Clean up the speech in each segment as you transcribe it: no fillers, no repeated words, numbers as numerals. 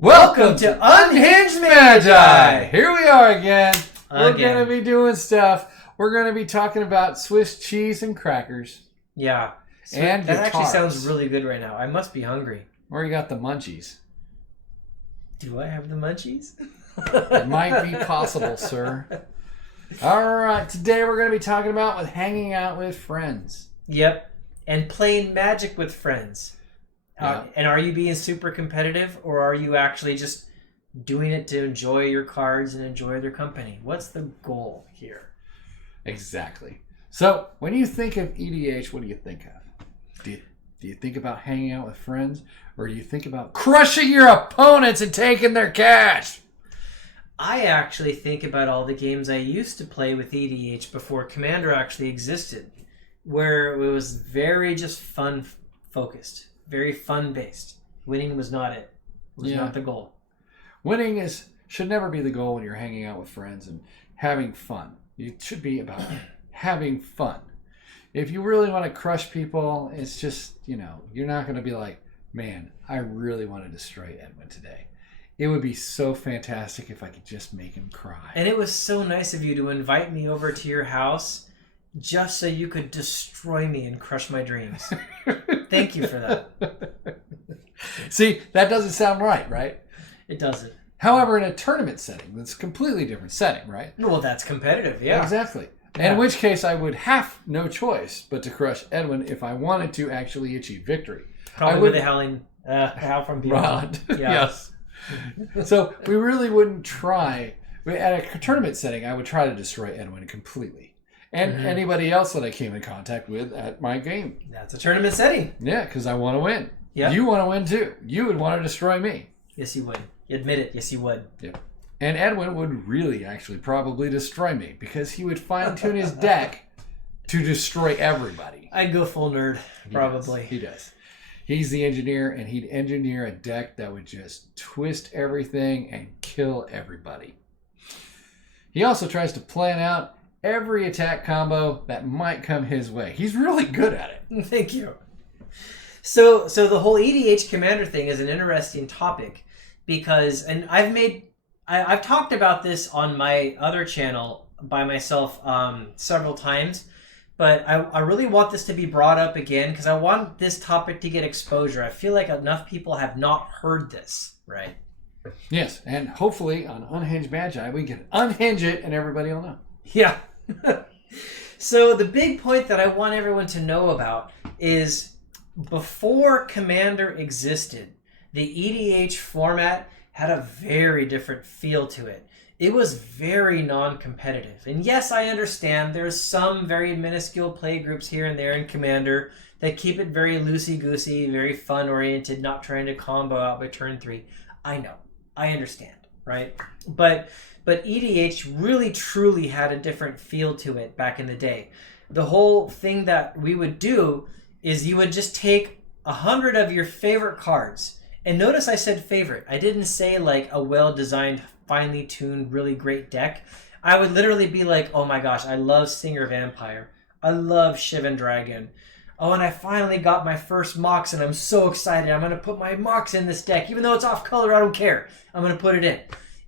Welcome to Unhinged Magi! Here we are again. We're going to be doing stuff. We're going to be talking about Swiss cheese and crackers. Yeah. And that guitars. Actually sounds really good right now. I must be hungry. Or you got the munchies. Do I have the munchies? It might be possible, sir. All right. Today we're going to be talking about hanging out with friends. Yep. And playing Magic with friends. Yeah. And are you being super competitive, or are you actually just doing it to enjoy your cards and enjoy their company? What's the goal here? Exactly. So, when you think of EDH, what do you think of? Do you think about hanging out with friends, or do you think about crushing your opponents and taking their cash? I actually think about all the games I used to play with EDH before Commander actually existed, where it was very just fun focused. Very fun-based. Winning was not it. It was not the goal. Winning should never be the goal when you're hanging out with friends and having fun. It should be about having fun. If you really want to crush people, it's just, you're not going to be like, man, I really want to destroy Edwin today. It would be so fantastic if I could just make him cry. And it was so nice of you to invite me over to your house just so you could destroy me and crush my dreams. Thank you for that. See, that doesn't sound right? It doesn't. However, in a tournament setting, that's a completely different setting, right? Well, that's competitive, yeah. Exactly. Yeah. In which case, I would have no choice but to crush Edwin if I wanted to actually achieve victory. Probably with a howling howl from beyond. Yeah. Yes. So we really wouldn't try. At a tournament setting, I would try to destroy Edwin completely. And anybody else that I came in contact with at my game. That's a tournament setting. Yeah, because I want to win. Yep. You want to win too. You would want to destroy me. Yes, you would. You admit it. Yes, you would. Yep. And Edwin would really actually probably destroy me because he would fine-tune his deck to destroy everybody. I'd go full nerd, probably. He does. He's the engineer, and he'd engineer a deck that would just twist everything and kill everybody. He also tries to plan out every attack combo that might come his way. He's really good at it. Thank you. So the whole EDH Commander thing is an interesting topic because, and I've talked about this on my other channel by myself several times, but I really want this to be brought up again because I want this topic to get exposure. I feel like enough people have not heard this, right? Yes, and hopefully on Unhinged Magi we can unhinge it and everybody will know. Yeah. So the big point that I want everyone to know about is before Commander existed, the EDH format had a very different feel to it. It was very non-competitive. And yes, I understand there's some very minuscule play groups here and there in Commander that keep it very loosey-goosey, very fun-oriented, not trying to combo out by turn 3. I know. I understand, right? But EDH really truly had a different feel to it back in the day. The whole thing that we would do is you would just take 100 of your favorite cards. And notice I said favorite. I didn't say like a well-designed, finely tuned, really great deck. I would literally be like, oh my gosh, I love Singer Vampire. I love Shivan Dragon. Oh, and I finally got my first Mox, and I'm so excited. I'm going to put my Mox in this deck. Even though it's off color, I don't care. I'm going to put it in.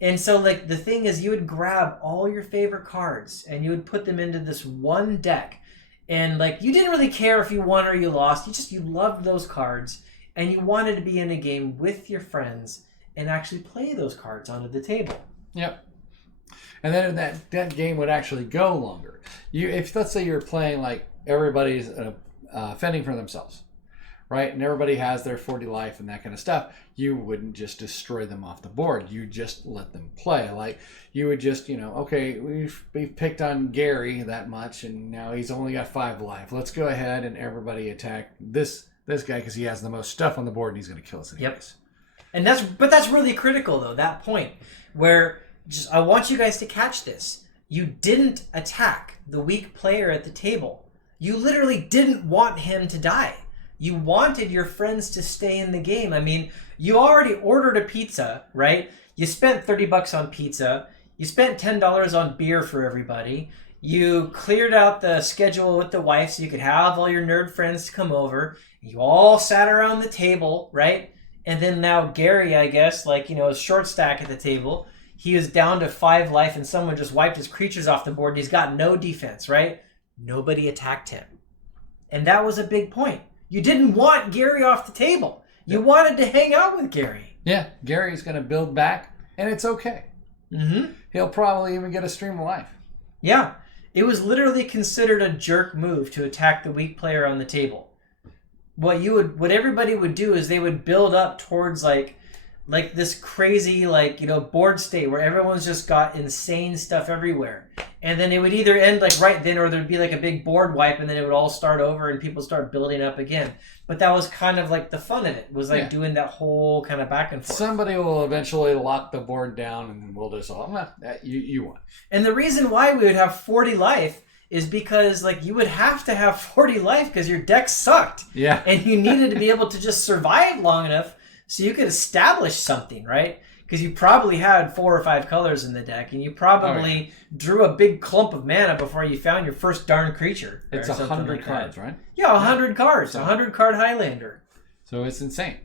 And so, like, the thing is, you would grab all your favorite cards, and you would put them into this one deck. And, like, you didn't really care if you won or you lost. You loved those cards, and you wanted to be in a game with your friends and actually play those cards onto the table. Yep. And then that game would actually go longer. If let's say you're playing, like, everybody's fending for themselves, right? And everybody has their 40 life and that kind of stuff. You wouldn't just destroy them off the board. You just let them play. Like, you would just, okay, we've picked on Gary that much, and now he's only got 5 life. Let's go ahead and everybody attack this guy because he has the most stuff on the board and he's going to kill us anyways. Yep. And that's really critical, though, that point where I want you guys to catch this. You didn't attack the weak player at the table. You literally didn't want him to die. You wanted your friends to stay in the game. I mean, you already ordered a pizza, right? You spent $30 on pizza. You spent $10 on beer for everybody. You cleared out the schedule with the wife so you could have all your nerd friends to come over. You all sat around the table, right? And then now Gary, I guess, like, a short stack at the table, he was down to 5 life and someone just wiped his creatures off the board. And he's got no defense, right? Nobody attacked him. And that was a big point. You didn't want Gary off the table. You wanted to hang out with Gary. Yeah, Gary's going to build back, and it's okay. Mm-hmm. He'll probably even get a stream of life. Yeah. It was literally considered a jerk move to attack the weak player on the table. What everybody would do is they would build up towards like this crazy board state where everyone's just got insane stuff everywhere. And then it would either end like right then, or there'd be like a big board wipe, and then it would all start over and people start building up again. But that was kind of like the fun of it, was like doing that whole kind of back and forth. Somebody will eventually lock the board down, and we'll just all, you won. And the reason why we would have 40 life is because you would have to have 40 life because your deck sucked. Yeah. And you needed to be able to just survive long enough so you could establish something, right? Because you probably had 4 or 5 colors in the deck, and you probably drew a big clump of mana before you found your first darn creature. It's 100 cards, right? Yeah, 100 cards. 100 card Highlander. So it's insane.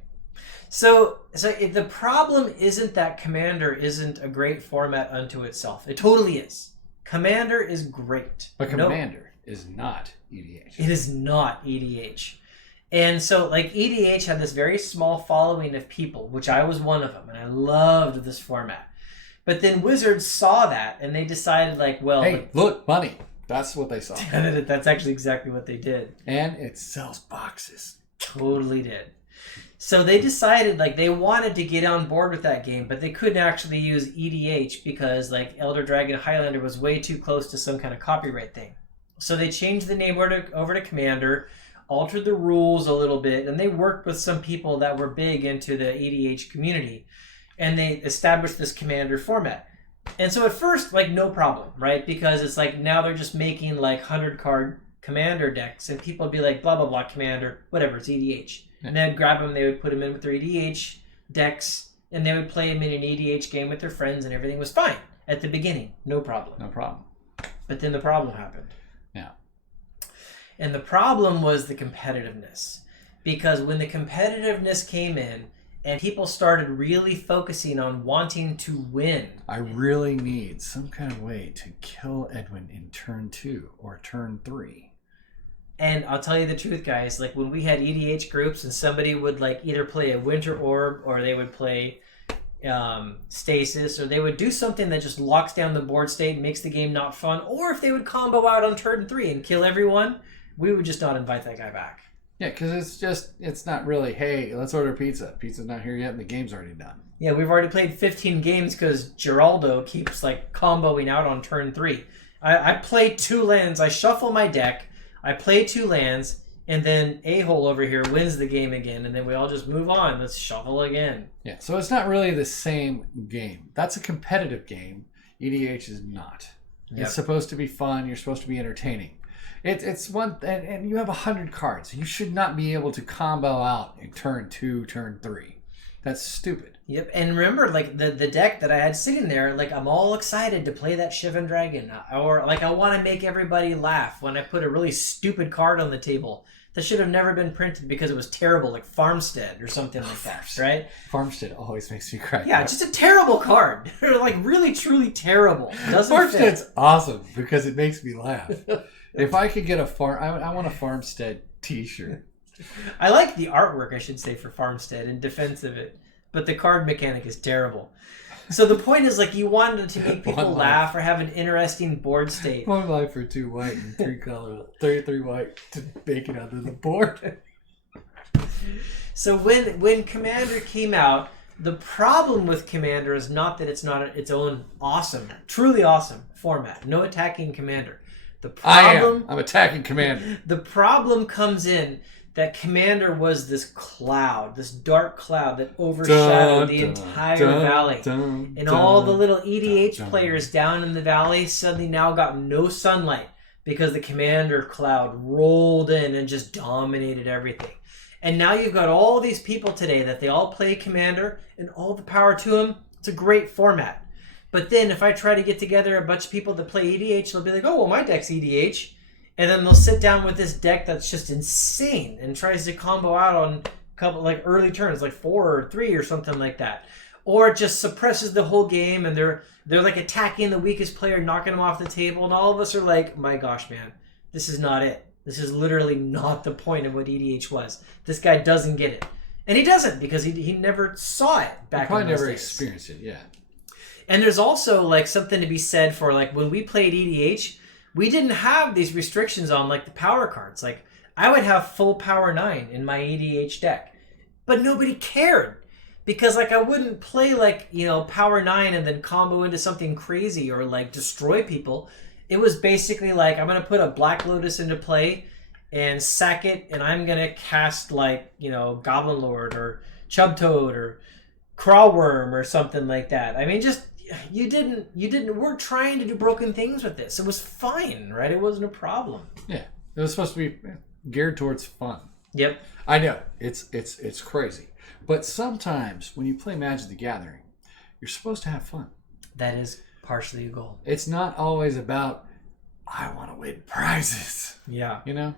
So the problem isn't that Commander isn't a great format unto itself. It totally is. Commander is great. But Commander is not EDH. It is not EDH. And so, EDH had this very small following of people, which I was one of them, and I loved this format. But then Wizards saw that, and they decided, hey, look, money. That's what they saw. That's actually exactly what they did. And it sells boxes. Totally did. So they decided, they wanted to get on board with that game, but they couldn't actually use EDH because, Elder Dragon Highlander was way too close to some kind of copyright thing. So they changed the name over to Commander, altered the rules a little bit, and they worked with some people that were big into the EDH community, and they established this Commander format. And so at first, no problem, right? Because it's now they're just making 100 card Commander decks, and people would be like, blah, blah, blah, Commander, whatever, it's EDH. Yeah. And they'd grab them, they would put them in with their EDH decks, and they would play them in an EDH game with their friends, and everything was fine at the beginning. No problem. No problem. But then the problem happened. Yeah. And the problem was the competitiveness. Because when the competitiveness came in and people started really focusing on wanting to win. I really need some kind of way to kill Edwin in turn 2 or turn 3. And I'll tell you the truth, guys. When we had EDH groups and somebody would either play a Winter Orb or they would play Stasis, or they would do something that just locks down the board state and makes the game not fun, or if they would combo out on turn 3 and kill everyone, we would just not invite that guy back. Yeah, because it's not really, hey, let's order pizza. Pizza's not here yet and the game's already done. Yeah, we've already played 15 games because Geraldo keeps comboing out on turn 3. I play 2 lands, I shuffle my deck, I play 2 lands, and then A-hole over here wins the game again, and then we all just move on. Let's shuffle again. Yeah, so it's not really the same game. That's a competitive game. EDH is not. Yep. It's supposed to be fun. You're supposed to be entertaining. It's one, and you have 100 cards. You should not be able to combo out in turn 2, turn 3. That's stupid. Yep, and remember, the deck that I had sitting there, I'm all excited to play that Shivan Dragon, or I want to make everybody laugh when I put a really stupid card on the table that should have never been printed because it was terrible, like Farmstead or something like that, right? Farmstead always makes me cry. Yeah, just a terrible card. Really, truly terrible. Farmstead's awesome because it makes me laugh. If I could get I want a Farmstead t-shirt. I like the artwork, I should say, for Farmstead in defense of it. But the card mechanic is terrible. So the point is, you wanted to make people laugh or have an interesting board state. 1 life for 2 white and 3 color, 3 white to make it onto the board. So when Commander came out, the problem with Commander is not that it's not its own awesome, truly awesome format. No attacking Commander. The problem, I'm attacking Commander. The problem comes in that Commander was this cloud, this dark cloud that overshadowed the entire valley. And all the little EDH players down in the valley suddenly now got no sunlight because the Commander cloud rolled in and just dominated everything. And now you've got all these people today that they all play Commander, and all the power to them. It's a great format. But then if I try to get together a bunch of people that play EDH, they'll be like, oh, well, my deck's EDH. And then they'll sit down with this deck that's just insane and tries to combo out on couple like early turns, like 4 or 3 or something like that, or it just suppresses the whole game and they're like attacking the weakest player, knocking them off the table, and all of us are like, my gosh, man, this is not it. This is literally not the point of what EDH was. This guy doesn't get it. And he doesn't, because he never saw it back in those days. Probably never experienced it, yeah. And there's also like something to be said for like when we played EDH, we didn't have these restrictions on like the power cards. Like I would have full power 9 in my EDH deck, but nobody cared. Because like I wouldn't play like, you know, power 9 and then combo into something crazy or like destroy people. It was basically like, I'm going to put a Black Lotus into play and sack it, and I'm going to cast like, you know, Goblin Lord or Chub Toad or Crawlworm or something like that. I mean, just, you didn't, we're trying to do broken things with this. It was fine, right? It wasn't a problem. Yeah. It was supposed to be geared towards fun. Yep. I know. It's crazy. But sometimes when you play Magic the Gathering, you're supposed to have fun. That is partially a goal. It's not always about, I want to win prizes. Yeah. You know?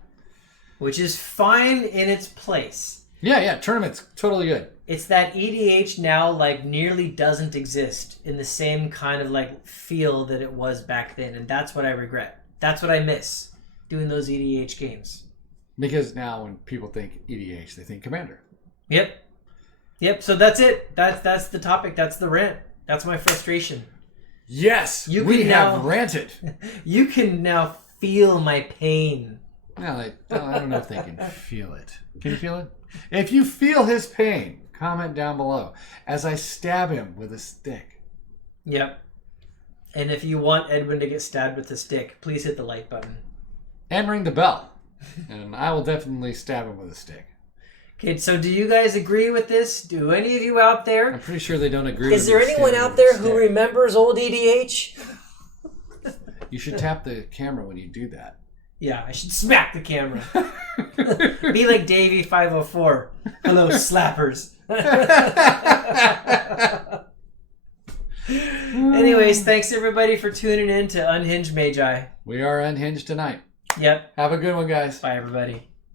Which is fine in its place. Yeah. Tournaments, totally good. It's that EDH now like nearly doesn't exist in the same kind of like feel that it was back then. And that's what I regret. That's what I miss, doing those EDH games. Because now when people think EDH, they think Commander. Yep, so that's it. That's the topic. That's the rant. That's my frustration. Yes, we have ranted. You can now feel my pain. No, I don't know if they can feel it. Can you feel it? If you feel his pain, comment down below as I stab him with a stick. Yep. And if you want Edwin to get stabbed with a stick, please hit the like button. And ring the bell. And I will definitely stab him with a stick. Okay, so do you guys agree with this? Do any of you out there? I'm pretty sure they don't agree with Is there anyone out there who remembers old EDH? You should tap the camera when you do that. Yeah, I should smack the camera. Be like Davey 504. Hello, slappers. Anyways, thanks everybody for tuning in to Unhinged Magi. We are unhinged tonight. Yep. Have a good one, guys. Bye, everybody.